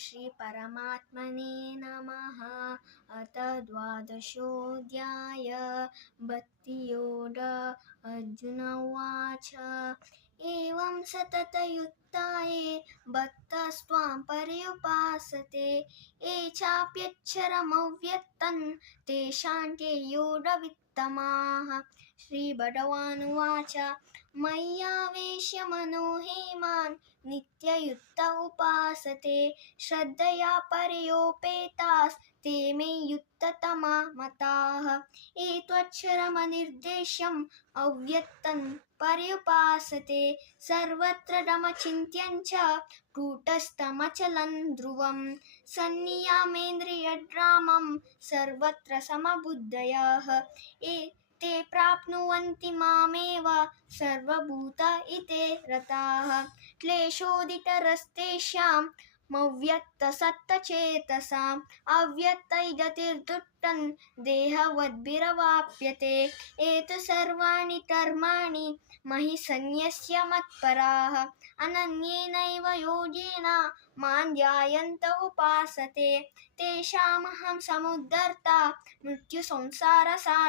श्री परमात्मने नमः। अथ द्वादशोऽध्याय भक्तियोग। अर्जुन उवाच एवं सततयुक्ता ये भक्तास्त्वां पर्युपासते ये चाप्यक्षरमव्यक्तं तेषां के योगवित्तमाः। श्रीभगवानुवाच मय्यावेश्य मनो हे मां नित्ययुक्त उपासते श्रद्धया पर्योपेतास्ते मे युक्ततमा मताः। ये त्वक्षरमनिर्देश्यम् अव्यक्तं पर्युपासते सर्वत्र गमचिन्त्यं च कूटस्थमचलं ध्रुवं सन्नियामेन्द्रियग्रामं सर्वत्र समबुद्धयः ये ते प्राप्नुवन्ति मामेव सर्वभूतहिते रताः। क्लेशोदितरस्तेषां मव्यक्तसत्तचेतसाम् अव्यक्तैगतिर्दुःखं देहवद्भिरवाप्यते। एतु सर्वाणि कर्माणि मयि सन्न्यस्य मत्पराः अनन्येनैव योगेन मां ध्यायन्त उपासते तेषामहं समुद्धर्ता मृत्युसंसारसागरात्।